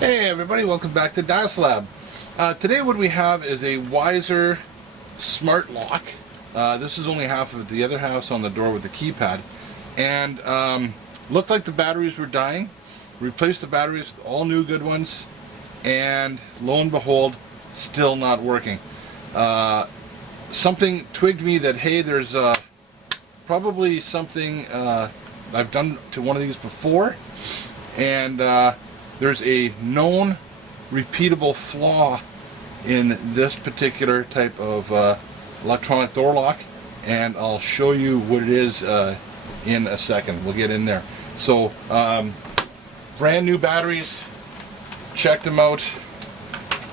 Hey everybody, welcome back to Das Lab. Today what we have is a Wiser smart lock. This is only half of the other half's on the door with the keypad. And looked like the batteries were dying. Replaced the batteries with all new good ones. And lo and behold, still not working. Something twigged me that, hey, there's probably something I've done to one of these before. And there's a known repeatable flaw in this particular type of electronic door lock, and I'll show you what it is in a second. We'll get in there. So brand new batteries, check them out.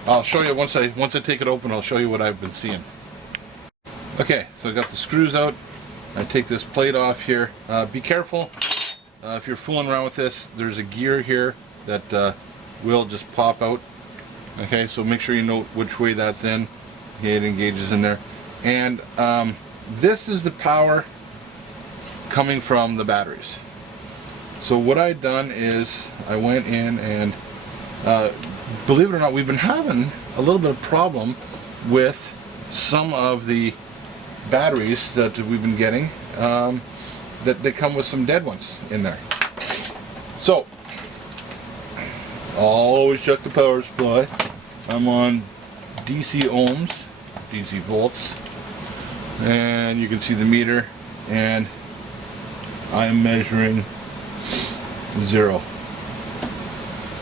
I'll show you once I take it open. I'll show you what I've been seeing. Okay, so I got the screws out. I take this plate off here. Be careful if you're fooling around with this. There's a gear here that will just pop out. Okay, so make sure you know which way that's in. Okay, it engages in there. And this is the power coming from the batteries. So what I've done is I went in and believe it or not, we've been having a little bit of problem with some of the batteries that we've been getting that they come with some dead ones in there. So always check the power supply. I'm on DC ohms, DC volts, and you can see the meter, and I'm measuring 0.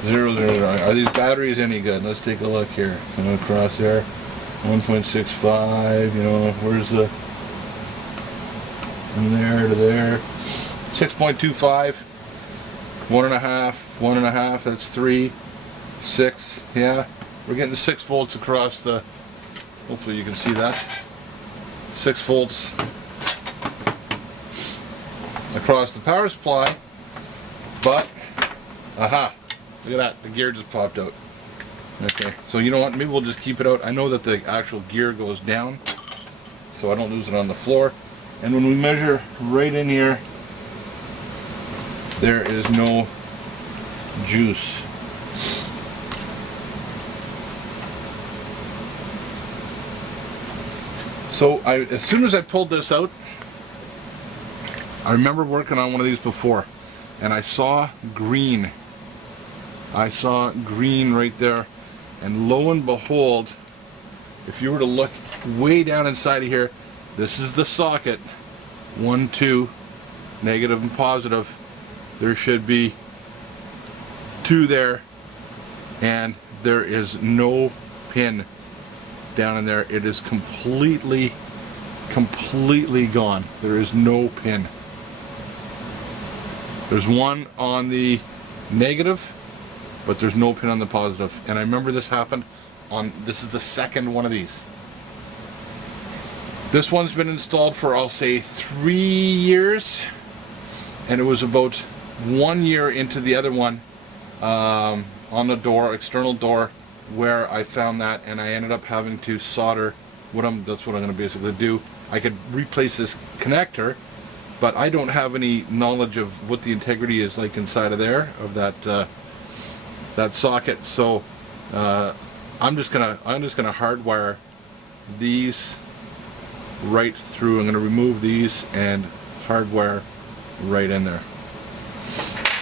0, 0, 0. Are these batteries any good? Let's take a look here. Come across there, 1.65. You know, where's the from there to there? 6.25. 1.5, 1.5, that's 3, 6, yeah. We're getting the 6 volts across the, hopefully you can see that. 6 volts across the power supply, but, aha, look at that, the gear just popped out. Okay, so you know what, maybe we'll just keep it out. I know that the actual gear goes down, so I don't lose it on the floor. And when we measure right in here, there is no juice. So as soon as I pulled this out, I remember working on one of these before, and I saw green. I saw green right there, and lo and behold, if you were to look way down inside of here, this is the socket, 1, 2, negative and positive. There should be 2 there, and there is no pin down in there. It is completely gone. There is no pin. There's one on the negative, but there's no pin on the positive. And I remember this happened on, this is the second one of these. This one's been installed for, I'll say, 3 years, and it was about 1 year into the other one on the door, external door, where I found that, and I ended up having to solder. That's what I'm going to basically do. I could replace this connector, but I don't have any knowledge of what the integrity is like inside of there, of that socket. So I'm just gonna hardwire these right through. I'm going to remove these and hardwire right in there.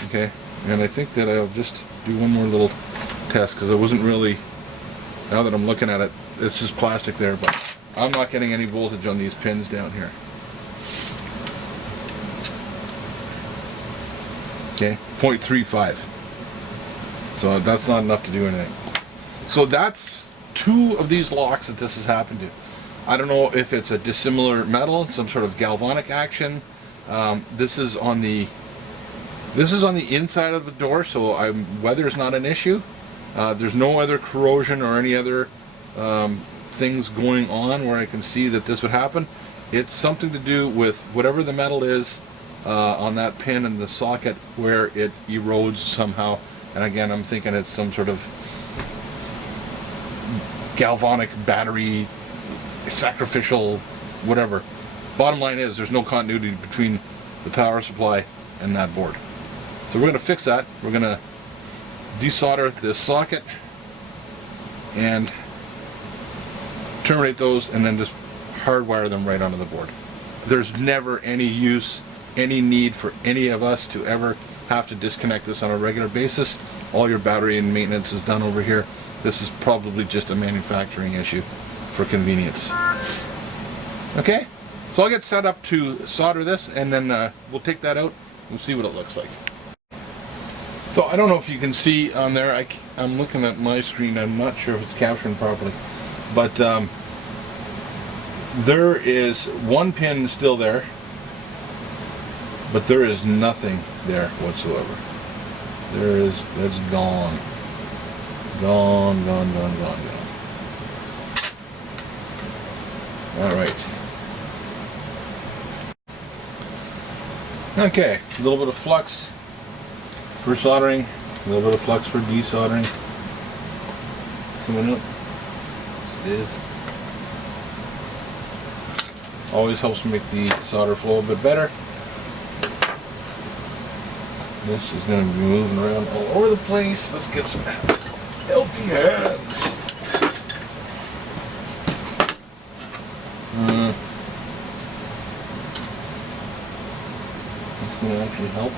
Okay, and I think that I'll just do one more little test, because I wasn't really, now that I'm looking at it, it's just plastic there, but I'm not getting any voltage on these pins down here. Okay, 0.35. So that's not enough to do anything. So that's 2 of these locks that this has happened to. I don't know if it's a dissimilar metal, some sort of galvanic action. This is on the inside of the door, so weather is not an issue. There's no other corrosion or any other things going on where I can see that this would happen. It's something to do with whatever the metal is on that pin in the socket where it erodes somehow. And again, I'm thinking it's some sort of galvanic battery, sacrificial, whatever. Bottom line is, there's no continuity between the power supply and that board. So we're going to fix that. We're going to desolder this socket and terminate those, and then just hardwire them right onto the board. There's never any use, any need for any of us to ever have to disconnect this on a regular basis. All your battery and maintenance is done over here. This is probably just a manufacturing issue for convenience. Okay, so I'll get set up to solder this, and then we'll take that out. We'll see what it looks like. So I don't know if you can see on there, I'm looking at my screen, I'm not sure if it's capturing properly, but there is one pin still there, but there is nothing there whatsoever. That's gone. Gone. Alright. Okay, a little bit of flux for soldering, a little bit of flux for desoldering. Coming up. Yes, it is. Always helps make the solder flow a bit better. This is going to be moving around all over the place. Let's get some helping hands. This is going to actually help.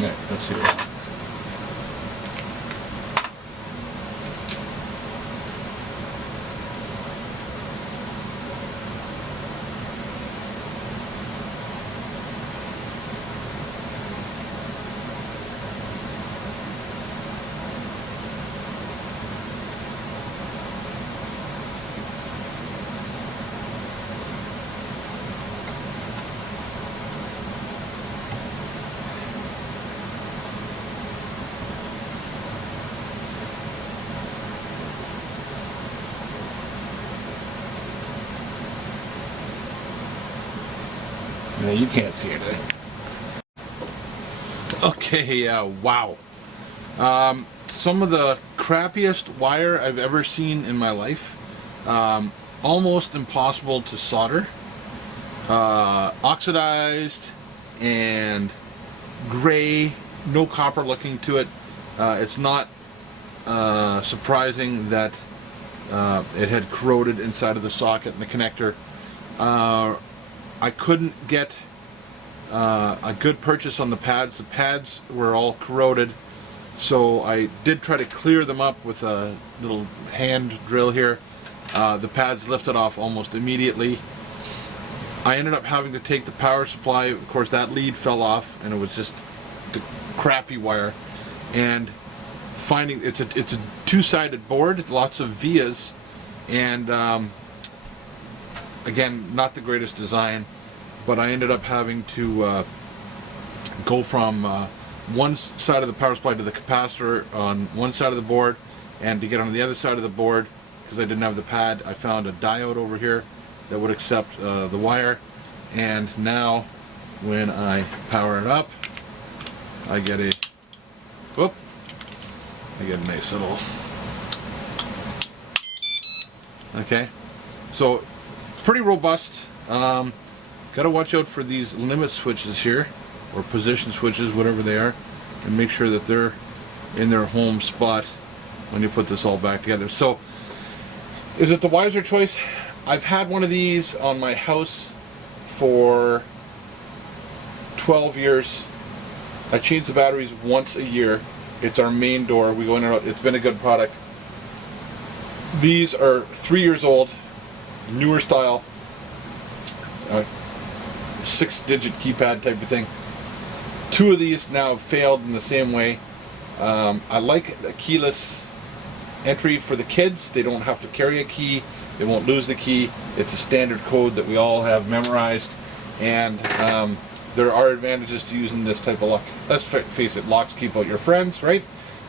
Yeah, let's see what happens. No, you can't see anything. Okay, wow. Some of the crappiest wire I've ever seen in my life. Almost impossible to solder. Oxidized and gray, no copper looking to it. It's not surprising that it had corroded inside of the socket and the connector. I couldn't get a good purchase on the pads. The pads were all corroded, so I did try to clear them up with a little hand drill here. The pads lifted off almost immediately. I ended up having to take the power supply. Of course, that lead fell off, and it was just the crappy wire. And finding it's a two-sided board, lots of vias, and again, not the greatest design, but I ended up having to go from one side of the power supply to the capacitor on one side of the board, and to get on the other side of the board, because I didn't have the pad, I found a diode over here that would accept the wire, and now when I power it up, I get a nice little, okay, so pretty robust. Got to watch out for these limit switches here, or position switches, whatever they are, and make sure that they're in their home spot when you put this all back together. So, is it the wiser choice? I've had one of these on my house for 12 years. I change the batteries once a year. It's our main door. We go in and out. It's been a good product. These are 3 years old, newer style, 6-digit keypad type of thing. 2 of these now have failed in the same way. I like the keyless entry for the kids. They don't have to carry a key. They won't lose the key. It's a standard code that we all have memorized. And there are advantages to using this type of lock. Let's face it, locks keep out your friends, right?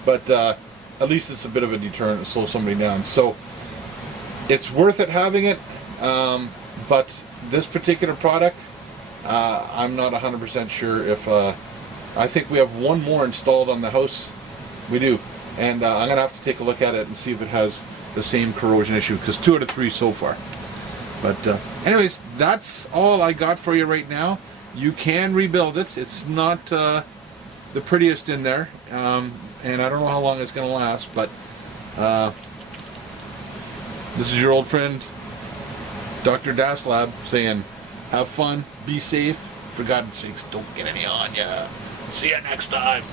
But at least it's a bit of a deterrent to slow somebody down. So it's worth it having it. But this particular product, I'm not 100% sure if... I think we have one more installed on the house. We do. And I'm going to have to take a look at it and see if it has the same corrosion issue, because 2 out of 3 so far. But anyways, that's all I got for you right now. You can rebuild it. It's not the prettiest in there, and I don't know how long it's going to last, but this is your old friend Dr. Daslab saying, have fun, be safe, for God's sakes, don't get any on ya. See you next time.